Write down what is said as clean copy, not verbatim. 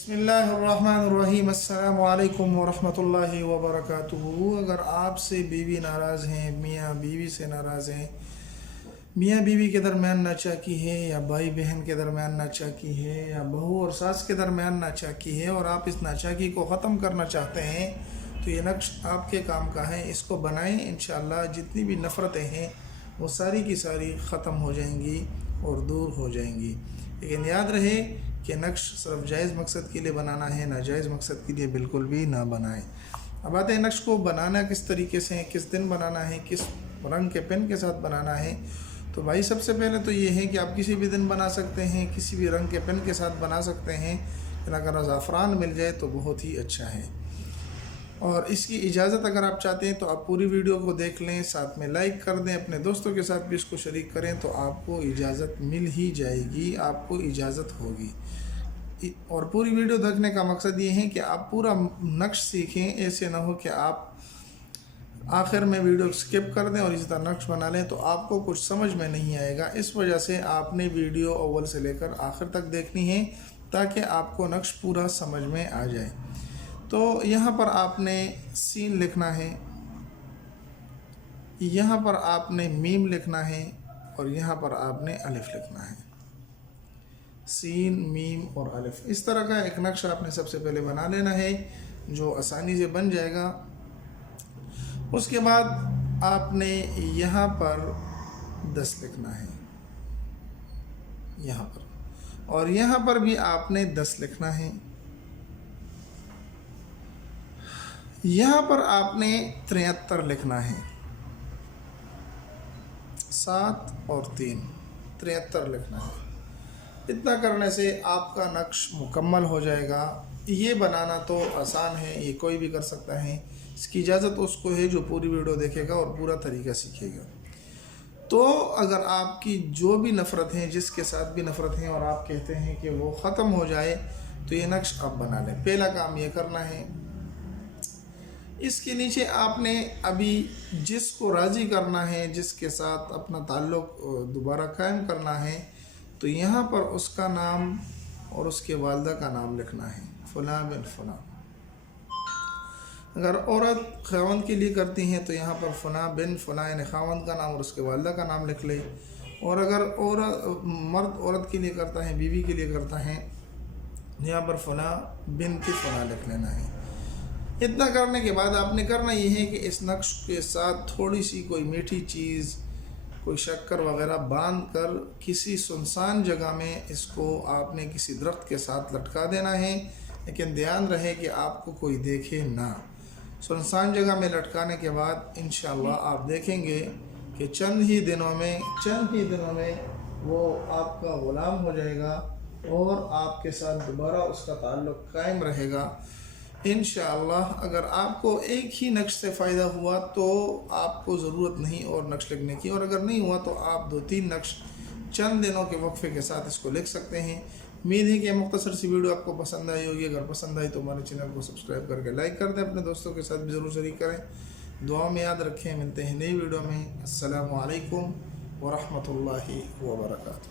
बिस्मिल्लाहिर्रहमानिर्रहीम। अस्सलामु अलैकुम वरहमतुल्लाहि वबरकातुहू। अगर आपसे बीवी नाराज़ हैं, मियाँ बीवी से नाराज़ हैं, मियाँ बीवी के दरमियान नाचाकी है, या भाई बहन के दरमियान नाचाकी है, या बहू और सास के दरमियान नाचाकी है, और आप इस नाचाकी को ख़त्म करना चाहते हैं, तो ये नक्श आपके काम का है। इसको बनाएं, इंशाअल्लाह जितनी भी नफ़रतें हैं वो सारी की सारी ख़त्म हो जाएंगी और दूर हो जाएंगी। लेकिन याद रहे कि नक्श सिर्फ जायज़ मकसद के लिए बनाना है, नाजायज़ मकसद के लिए बिल्कुल भी ना बनाएं। अब आते हैं नक्श को बनाना किस तरीके से है, किस दिन बनाना है, किस रंग के पेन के साथ बनाना है। तो भाई सबसे पहले तो ये है कि आप किसी भी दिन बना सकते हैं, किसी भी रंग के पेन के साथ बना सकते हैं, लेकिन अगर ज़ाफ़रान मिल जाए तो बहुत ही अच्छा है। और इसकी इजाज़त अगर आप चाहते हैं तो आप पूरी वीडियो को देख लें, साथ में लाइक कर दें, अपने दोस्तों के साथ भी इसको शरीक करें, तो आपको इजाज़त मिल ही जाएगी, आपको इजाज़त होगी। और पूरी वीडियो देखने का मकसद ये है कि आप पूरा नक्श सीखें, ऐसे ना हो कि आप आखिर में वीडियो स्किप कर दें और इसी तरह नक्श बना लें तो आपको कुछ समझ में नहीं आएगा। इस वजह से आपने वीडियो अव्वल से लेकर आखिर तक देखनी है ताकि आपको नक्श पूरा समझ में आ जाए। तो यहाँ पर आपने सीन लिखना है, यहाँ पर आपने मीम लिखना है, और यहाँ पर आपने अलिफ लिखना है। सीन, मीम और अलिफ, इस तरह का एक नक्श आपने सबसे पहले बना लेना है जो आसानी से बन जाएगा। उसके बाद आपने यहाँ पर 10 लिखना है, यहाँ पर, और यहाँ पर भी आपने 10 लिखना है। यहाँ पर आपने 73 लिखना है, 7 और 3, 73 लिखना है। इतना करने से आपका नक्श मुकम्मल हो जाएगा। ये बनाना तो आसान है, ये कोई भी कर सकता है। इसकी इजाज़त उसको है जो पूरी वीडियो देखेगा और पूरा तरीका सीखेगा। तो अगर आपकी जो भी नफ़रत हैं, जिसके साथ भी नफ़रत हैं, और आप कहते हैं कि वो ख़त्म हो जाए, तो ये नक्श आप बना लें। पहला काम ये करना है, इसके नीचे आपने अभी जिसको राज़ी करना है, जिसके साथ अपना ताल्लुक़ दोबारा कायम करना है, तो यहाँ पर उसका नाम और उसके वालदा का नाम लिखना है, फ़लाँ बिन फ़लाँ। अगर औरत ख़ावंद के लिए करती हैं तो यहाँ पर फ़लाँ बिन फ़लाँ यानी ख़ावंद का नाम और उसके वालदा का नाम लिख ले। और अगर मर्द औरत के लिए करता है, बीवी के लिए करता है, यहाँ पर फ़लाँ बिन्त फ़लाँ लिख लेना है। इतना करने के बाद आपने करना ये है कि इस नक्श के साथ थोड़ी सी कोई मीठी चीज़, कोई शक्कर वग़ैरह बांध कर किसी सुनसान जगह में इसको आपने किसी दरख्त के साथ लटका देना है। लेकिन ध्यान रहे कि आपको कोई देखे ना। सुनसान जगह में लटकाने के बाद इंशाअल्लाह आप देखेंगे कि चंद ही दिनों में वो आपका ग़ुलाम हो जाएगा और आपके साथ दोबारा उसका ताल्लुक़ कायम रहेगा इंशाअल्लाह। अगर आपको एक ही नक्श से फ़ायदा हुआ तो आपको ज़रूरत नहीं और नक्श लिखने की, और अगर नहीं हुआ तो आप 2-3 नक्श चंद दिनों के वक्फे के साथ इसको लिख सकते हैं। उम्मीद है कि मुख्तसर सी वीडियो आपको पसंद आई होगी। अगर पसंद आई तो हमारे चैनल को सब्सक्राइब करके लाइक कर दें, अपने दोस्तों के साथ भी ज़रूर शरीक करें। दुआ में याद रखें। मिलते हैं नई वीडियो में। अस्सलामु अलैकुम वरहमतुल्लाहि वबरकातुहू।